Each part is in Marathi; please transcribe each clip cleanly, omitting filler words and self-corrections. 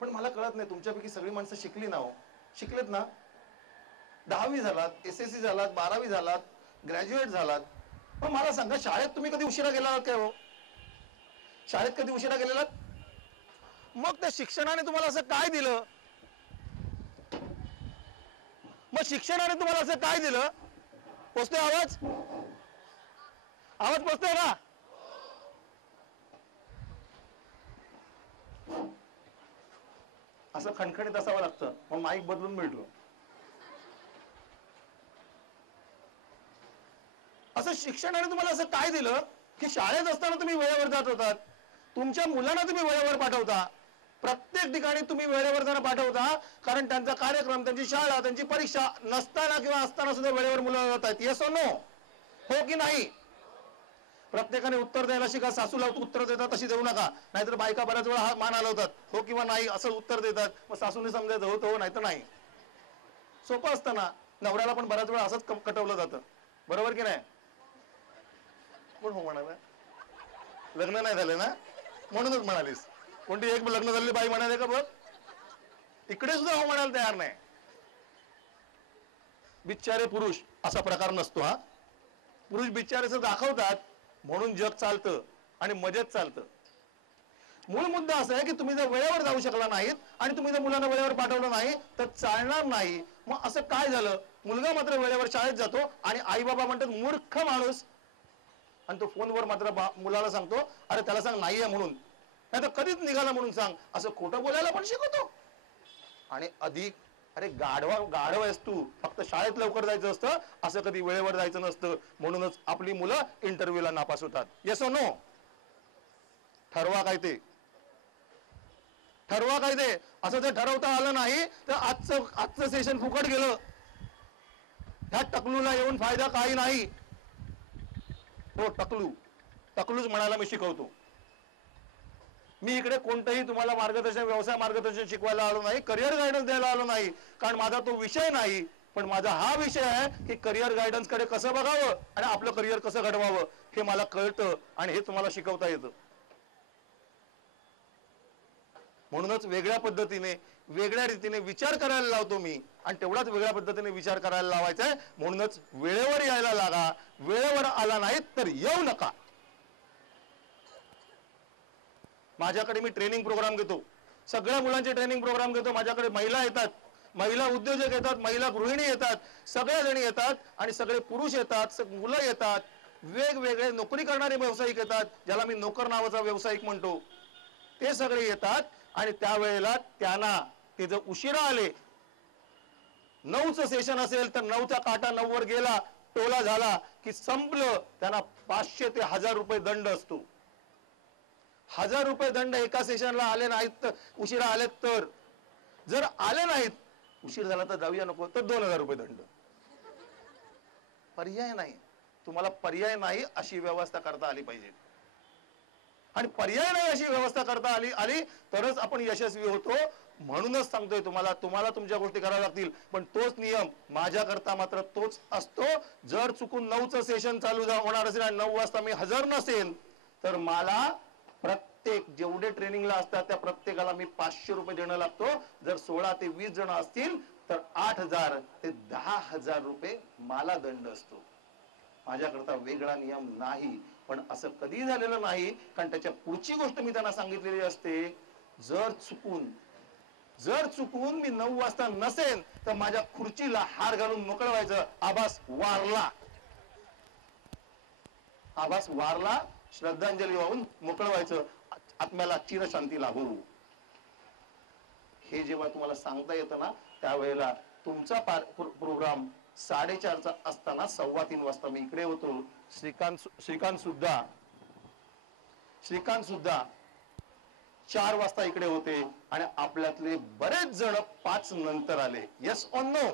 पण मला कळत नाही, तुमच्यापैकी सगळी माणसं शिकली ना हो, शिकलेत ना, 10वी झालात, SSC झालात, 12वी झालात, ग्रॅज्युएट झालात, पण मला सांगा शाळेत तुम्ही कधी उशिरा गेला काय हो? शाळेत कधी उशिरा गेलेलात? मग त्या शिक्षणाने तुम्हाला असं काय दिलं? मग शिक्षणाने तुम्हाला असं काय दिलं? पोचतोय आवाज? आवाज पोचतोय का? असं खणखणीत असावं लागतं, मग माईक बदलून मिळतो. असं शिक्षणाने तुम्हाला असं काय दिलं की शाळेत असताना तुम्ही वेळेवर जात होतात, तुमच्या मुलांना तुम्ही वेळेवर पाठवता, प्रत्येक ठिकाणी तुम्ही वेळेवर जाणं पाठवता, कारण त्यांचा कार्यक्रम, त्यांची शाळा, त्यांची परीक्षा नसताना किंवा असताना सुद्धा वेळेवर मुलं जात आहेत. येस और नो? हो की नाही? प्रत्येकाने उत्तर द्यायला शिका. सासूला उत्तर देतात तशी देऊ नका, नाहीतर बायका बऱ्याच वेळा हा मान हलवतात, हो किंवा नाही असं उत्तर देतात, मग सासूने समजायचं हो तो, नाही तर नाही. सोपं असतं ना. नवऱ्याला पण बऱ्याच वेळा असंच कटवलं जातं, बरोबर की नाही? कोण हो म्हणाला? लग्न नाही झालं ना, म्हणूनच म्हणालीस. कोणती एक लग्न झालेली बाई म्हणाले का बघ, इकडे सुद्धा हो म्हणायला तयार नाही. बिचारे पुरुष असा प्रकार नसतो हा. पुरुष बिचारेचं दाखवतात म्हणून जग चालतं आणि मजेत चालतं. मूळ मुद्दा असा आहे की तुम्ही जर वेळेवर जाऊ शकला नाहीत आणि तुम्ही जर मुलांना वेळेवर पाठवलं नाही तर चालणार नाही. मग असं काय झालं? मुलगा मात्र वेळेवर शाळेत जातो आणि आई बाबा म्हणतात मूर्ख माणूस, आणि तो फोनवर मात्र मुलाला सांगतो अरे त्याला सांग नाहीये म्हणून, नाही तर कधीच निघाला म्हणून सांग, असं खोटं बोलायला पण शिकवतो. आणि अधिक अरे गाढव आहेस तू, फक्त शाळेत लवकर जायचं असतं, असं कधी वेळेवर जायचं नसतं, म्हणूनच आपली मुलं इंटरव्ह्यूला नापास होतात. येस और नो? ठरवा काय ते, ठरवा काय ते. असं जर ठरवता आलं नाही तर आजचं सेशन फुकट गेलं. ह्या टकलूला येऊन फायदा काही नाही. हो टकलूच म्हणायला मी शिकवतो. मी इकडे कोणतंही तुम्हाला मार्गदर्शन, व्यवसाय मार्गदर्शन शिकवायला आलो नाही, करिअर गायडन्स द्यायला आलो नाही, कारण माझा तो विषय नाही. पण माझा हा विषय आहे की करिअर गायडन्स कडे कसं बघावं आणि आपलं करिअर कसं घडवावं हे मला कळतं आणि हे तुम्हाला शिकवता येतं. म्हणूनच वेगळ्या पद्धतीने, वेगळ्या रीतीने विचार करायला लावतो मी, आणि तेवढाच वेगळ्या पद्धतीने विचार करायला लावायचा आहे. म्हणूनच वेळेवर यायला लागा. वेळेवर आला नाहीत तर येऊ नका. माझ्याकडे मी ट्रेनिंग प्रोग्राम घेतो, सगळ्या मुलांचे ट्रेनिंग प्रोग्राम घेतो. माझ्याकडे महिला येतात, महिला उद्योजक येतात, महिला गृहिणी येतात, सगळ्या जणी येतात, आणि सगळे पुरुष येतात, मुलं येतात, वेगवेगळे नोकरी करणारे व्यावसायिक येतात, ज्याला मी नोकर नावाचा व्यावसायिक म्हणतो, ते सगळे येतात. आणि त्यावेळेला त्यांना ते जर उशिरा आले, 9चं सेशन असेल तर 9चा काटा 9 वर गेला, टोला झाला की संपलं. त्यांना 500 ते 1000 रुपये दंड असतो. 1000 रुपये दंड एका सेशनला. आले नाहीत तर, उशिरा आलेत तर, जर आले नाहीत, उशीर झाला तर जाऊया नको तर 2000 रुपये दंड. पर्याय नाही. तुम्हाला पर्याय नाही अशी व्यवस्था करता आली पाहिजे, आणि पर्याय नाही अशी व्यवस्था करता आली तरच आपण यशस्वी होतो. म्हणूनच सांगतोय तुम्हाला तुमच्या गोष्टी कराव्या लागतील, पण तोच नियम माझ्याकरता मात्र तोच असतो. जर चुकून 9चं सेशन चालू होणार असेल आणि 9 वाजता मी हजर नसेल तर मला प्रत्येक जेवढे ट्रेनिंगला असतात त्या प्रत्येकाला मी 500 रुपये देणं लागतो. जर 16 ते 20 जण असतील तर 8000 ते 10000 रुपये मला दंड असतो. माझ्याकरता वेगळा नियम नाही. पण असं कधी झालेलं नाही, कारण त्याच्या पुढची गोष्ट मी त्यांना सांगितलेली असते. जर चुकून मी 9 वाजता नसेल तर माझ्या खुर्चीला हार घालून मोकळं व्हायचं. आभास वारला, श्रद्धांजली वाहून मोकळं व्हायचं, आत्म्याला चिरशांती लाभो. हे जेव्हा तुम्हाला सांगता येतं ना, त्यावेळेला तुमचा प्रोग्राम 4:30चा असताना 2:15 वाजता मी इकडे होतो. श्रीकांत सुद्धा 4 वाजता इकडे होते, आणि आपल्यातले बरेच जण 5 नंतर आले. Yes or no?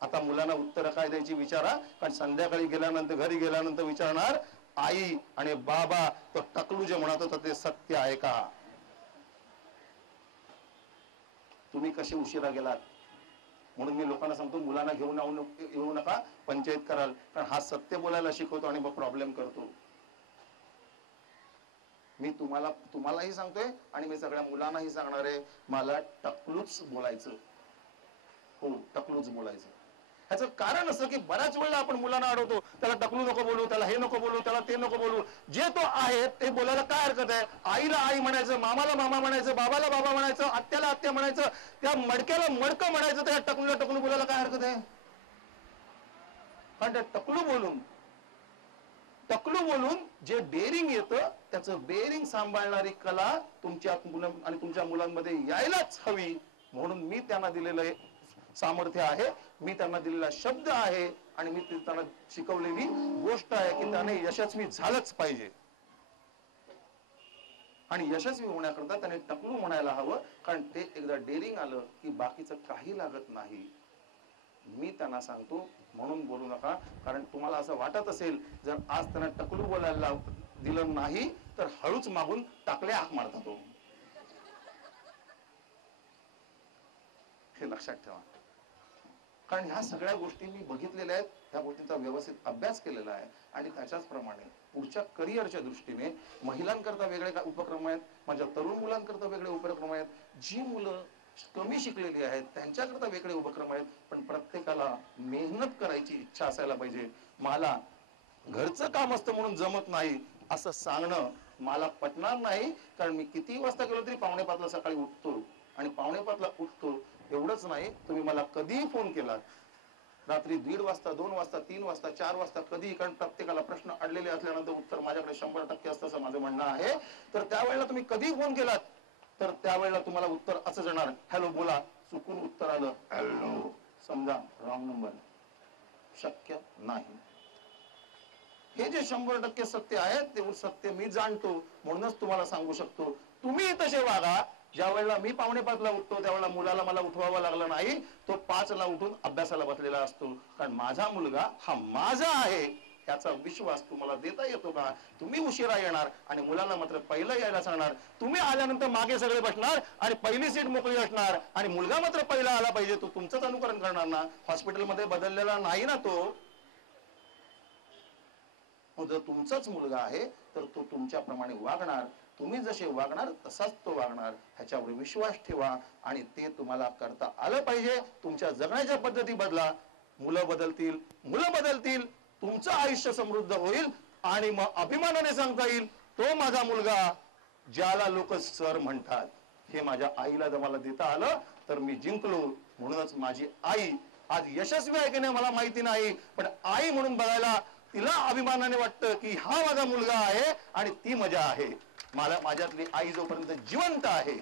आता मुलांना उत्तर काय द्यायची विचारा, कारण संध्याकाळी गेल्यानंतर, घरी गेल्यानंतर विचारणार आई आणि बाबा तो टकलू जे म्हणत होता ते सत्य आहे का? तुम्ही कसे उशिरा गेलात? म्हणून मी लोकांना सांगतो मुलांना घेऊन येऊ नका, पंचायत कराल, कारण हा सत्य बोलायला शिकवतो आणि मग प्रॉब्लेम करतो. मी तुम्हालाही सांगतोय आणि मी सगळ्या मुलांनाही सांगणार आहे, मला टकलूच बोलायचं. हो, टकलूच बोलायचं. ह्याचं कारण असं की बऱ्याच वेळेला आपण मुलांना अडवतो, त्याला टकलू नको बोलू, त्याला हे नको बोलू, त्याला ते नको बोलू. जे तो आहे ते बोलायला काय हरकत आहे? आईला आई म्हणायचं, मामाला मामा म्हणायचं, बाबाला बाबा म्हणायचं, आत्याला आत्या म्हणायचं, त्या मडक्याला मडकं म्हणायचं, त्या टकलूला टकलू बोलायला काय हरकत आहे? कारण त्या टकलू बोलून जे डेअरिंग येतं त्याचं बेअरिंग सांभाळणारी कला तुमच्या मुलांमध्ये यायलाच हवी. म्हणून मी त्यांना दिलेलं सामर्थ्य आहे, मी त्यांना दिलेला शब्द आहे आणि मी त्यांना शिकवलेली गोष्ट आहे की त्याने यशस्वी झालंच पाहिजे. आणि यशस्वी होण्याकरता त्याने टकलू म्हणायला हवं, कारण ते एकदा डेअरिंग आलं की बाकीचं काही लागत नाही. मी त्यांना सांगतो म्हणून बोलू नका, कारण तुम्हाला असं वाटत असेल जर आज त्यांना टकलू बोलायला दिलं नाही तर हळूच मागून टाकल्या हाक मारता तो. हे लक्षात ठेवा, कारण ह्या सगळ्या गोष्टी मी बघितलेल्या आहेत, त्या गोष्टींचा व्यवस्थित अभ्यास केलेला आहे आणि त्याच्याचप्रमाणे पुढच्या करिअरच्या दृष्टीने महिलांकरता वेगळे उपक्रम आहेत, माझ्या तरुण मुलांकरता वेगळे उपक्रम आहेत, जी मुलं कमी शिकलेली आहेत त्यांच्याकरता वेगळे उपक्रम आहेत. पण प्रत्येकाला मेहनत करायची इच्छा असायला पाहिजे. मला घरचं काम असतं म्हणून जमत नाही असं सांगणं मला पटणार नाही, कारण मी किती वाजता गेलो तरी 4:45ला सकाळी उठतो आणि 4:45ला उठतो. एवढंच नाही, तुम्ही मला कधीही फोन केलात, रात्री 1:30 वाजता, 2 वाजता, 3 वाजता, 4 वाजता, कधीही, कारण प्रत्येकाला प्रश्न अडलेले असल्यानंतर उत्तर माझ्याकडे 100% असतं असं माझं म्हणणं आहे. तर त्यावेळेला तुम्ही कधीही फोन केलात तर त्यावेळेला तुम्हाला उत्तर असं येणार, हॅलो बोला. चुकून उत्तर आलं हॅलो, समजा रॉंग नंबर, शक्य नाही. हे जे 100% सत्य आहे ते सत्य मी जाणतो, म्हणूनच तुम्हाला सांगू शकतो, तुम्ही तसे वागा. ज्या वेळेला मी 4:45ला उठतो त्यावेळेला मुलाला मला उठवावं लागलं नाही, तो 5ला उठून अभ्यासाला बसलेला असतो. कारण माझा मुलगा हा माझा आहे याचा विश्वास तुम्हाला देता येतो का? तुम्ही उशिरा येणार आणि मुलांना मात्र पहिलं यायला सांगणार. तुम्ही आल्यानंतर मागे सगळे बसणार आणि पहिली सीट मोकळी असणार आणि मुलगा मात्र पहिला आला पाहिजे. तो तुमचंच अनुकरण करणार ना? हॉस्पिटलमध्ये बदललेला नाही ना तो. जर तुमचाच मुलगा आहे तर तो तुमच्याप्रमाणे वागणार. तुम्ही जसे वागणार तसाच तो वागणार. ह्याच्यावर विश्वास ठेवा आणि ते तुम्हाला करता आलं पाहिजे. तुमच्या जगण्याच्या पद्धती बदला. मुलं बदलतील, तुमचं आयुष्य समृद्ध होईल आणि मग अभिमानाने सांगता येईल, तो माझा मुलगा ज्याला लोक सर म्हणतात. हे माझ्या आईला जर मला देता आलं तर मी जिंकलो. म्हणूनच माझी आई आज यशस्वी आहे की नाही मला माहिती नाही, पण आई म्हणून बघायला तिला अभिमानाने वाटतं की हा माझा मुलगा आहे आणि ती मजा आहे. मला माझ्यातली आई जोपर्यंत जिवंत आहे